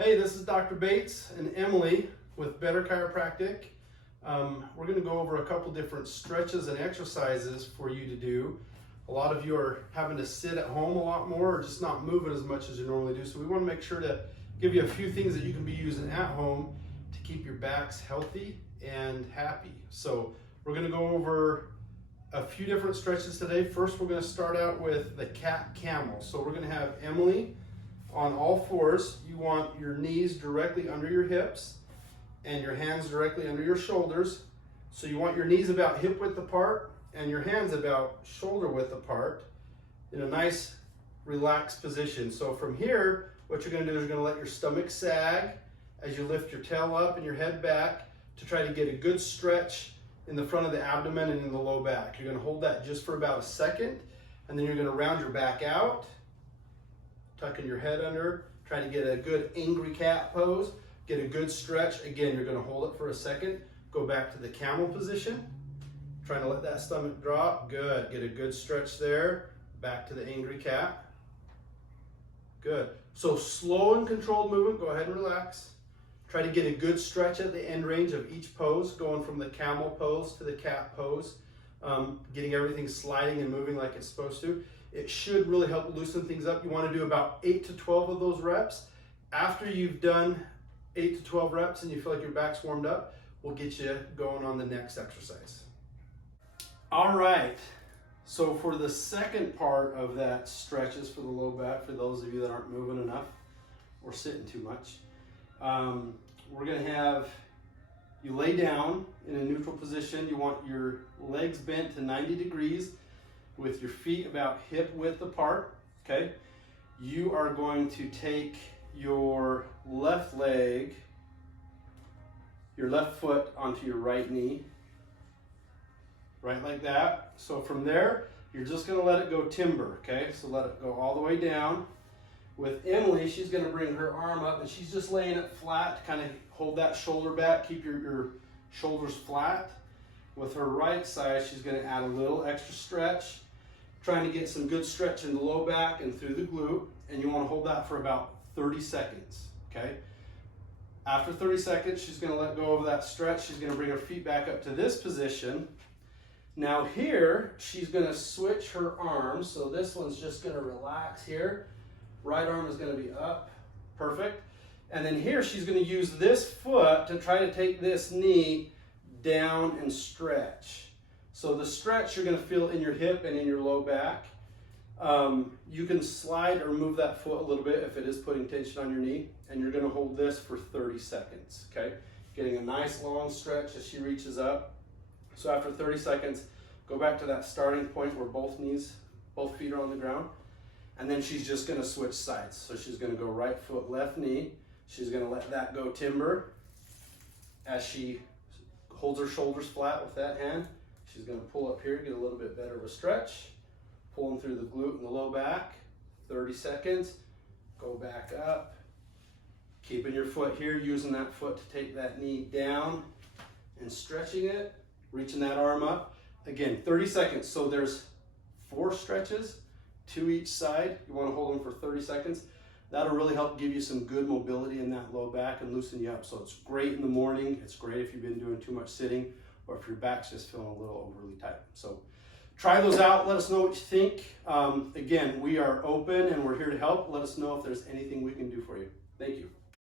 Hey, this is Dr. Bates and Emily with Better Chiropractic. We're going to go over a couple different stretches and exercises for you to do. A lot of you are having to sit at home a lot more or just not moving as much as you normally do. So we want to make sure to give you a few things that you can be using at home to keep your backs healthy and happy. So we're going to go over a few different stretches today. First, we're going to start out with the cat camel. So we're going to have Emily on all fours. You want your knees directly under your hips and your hands directly under your shoulders. So you want your knees about hip width apart and your hands about shoulder width apart in a nice relaxed position. So from here, what you're going to do is you're going to let your stomach sag as you lift your tail up and your head back to try to get a good stretch in the front of the abdomen and in the low back. You're going to hold that just for about a second, and then you're going to round your back out, tucking your head under, try to get a good angry cat pose, get a good stretch. Again, you're going to hold it for a second, go back to the camel position, trying to let that stomach drop. Good. Get a good stretch there, back to the angry cat. Good. So slow and controlled movement. Go ahead and relax. Try to get a good stretch at the end range of each pose, going from the camel pose to the cat pose, getting everything sliding and moving like it's supposed to. It should really help loosen things up. You want to do about 8 to 12 of those reps. After you've done 8 to 12 reps and you feel like your back's warmed up, we'll get you going on the next exercise. All right, so for the second part of that stretches for the low back, for those of you that aren't moving enough or sitting too much, we're going to have you lay down in a neutral position. You want your legs bent to 90 degrees with your feet about hip width apart, okay? You are going to take your left leg, your left foot onto your right knee, right like that. So from there, you're just gonna let it go timber, okay? So let it go all the way down. With Emily, she's gonna bring her arm up and she's just laying it flat to kind of hold that shoulder back, keep your shoulders flat. With her right side, she's gonna add a little extra stretch, trying to get some good stretch in the low back and through the glute, and you want to hold that for about 30 seconds, okay? After 30 seconds, she's going to let go of that stretch. She's going to bring her feet back up to this position. Now here, she's going to switch her arms, so this one's just going to relax here. Right arm is going to be up, perfect. And then here, she's going to use this foot to try to take this knee down and stretch. So the stretch you're going to feel in your hip and in your low back. You can slide or move that foot a little bit if it is putting tension on your knee, and you're going to hold this for 30 seconds, okay? Getting a nice long stretch as she reaches up. So after 30 seconds, go back to that starting point where both feet are on the ground, and then she's just going to switch sides. So she's going to go right foot, left knee. She's going to let that go timber as she holds her shoulders flat with that hand. She's going to pull up here, get a little bit better of a stretch, pulling through the glute and the low back, 30 seconds, go back up, keeping your foot here, using that foot to take that knee down and stretching it, reaching that arm up. Again, 30 seconds, so there's 4 stretches, 2 each side. You want to hold them for 30 seconds. That'll really help give you some good mobility in that low back and loosen you up. So it's great in the morning, it's great if you've been doing too much sitting, or if your back's just feeling a little overly tight. So try those out. Let us know what you think. Again, we are open and we're here to help. Let us know if there's anything we can do for you.